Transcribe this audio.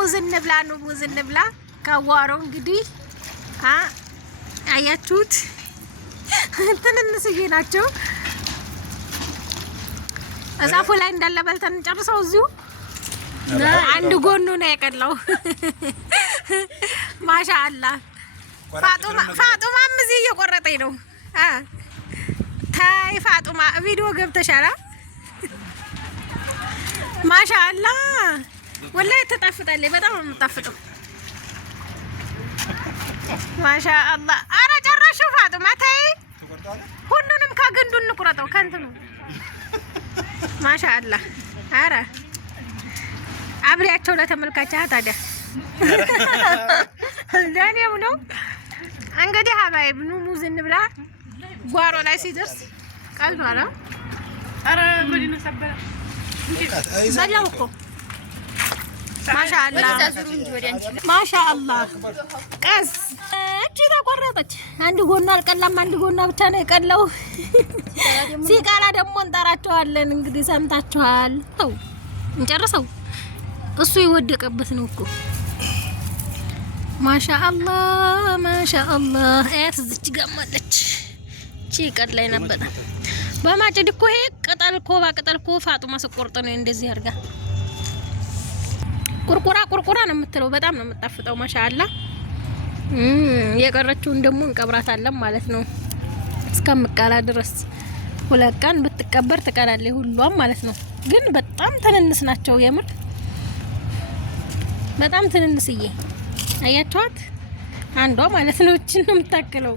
ሙዝ እንብላ ነው ሙዝ እንብላ ካዋሮ እንግዲህ አያችሁት ትንንስዬ ናቸው እዛፉ ላይ እንዳለ በልተን ጨርሰው እዚሁ አንድ ጎኑ ነው የቀለው ማሻአላህ ፋጡማ እዚህ እየቆረጠኝ ነው ታይ ፋጡማ ቪዲዮ ገብተሻል ማሻአላህ ወላሂ ተጣፍጣለች በጣም ነው የምጣፍጠው ማሻአላህ አረ ጨረሽው ፋጡማ ታይ ሁሉንም ከግንዱ እንቁረጠው ከእንትኑ ማሻአላህ አረ አብሪያቸው ለተመልካቻ ታዲያ ለኔው ነው እንግዲህ ሀባይብ ኑ ሙዝ እንብላ ጓሮ ላይ ሲደርስ ቀልዷል አረ መዲና ሰበረ ሰላም እኮ ማሻአላህ ማሻአላህ ቀስ እቺ ተቆረጠች አንድ ጎኗ አልቀላም አንድ ጎኗ ብቻ ነው የቀለው ሲቃላ ደግሞ እንጠራቸዋለን እንግዲህ ሰምታችኋል ተው እንጨርሰው እሱ ይወደቀበት ነው እኮ ማሻአላህ ማሻአላህ አያት እዚች ጋማለች እቺ ቀላይ ነበር በማጭድ እኮ ይሄ ቅጠል እኮ ፋጡማ ስቆርጥ ነው እንደዚህ አድርጋ ቁርቁራ ነው የምትለው በጣም ነው የምጣፍጠው ማሻአላህ የቀረችውን ደግሞ እንቀብራታለን ማለት ነው እስከምቃላ ድረስ ሁለት ቀን ብትቀበር ትቀራለች ሁሉም ማለት ነው ግን በጣም ትንንስ ናቸው የምር በጣም ትንንስዬ አያችኋት አንዷ ማለት ነው እቺን ነው የምታከለው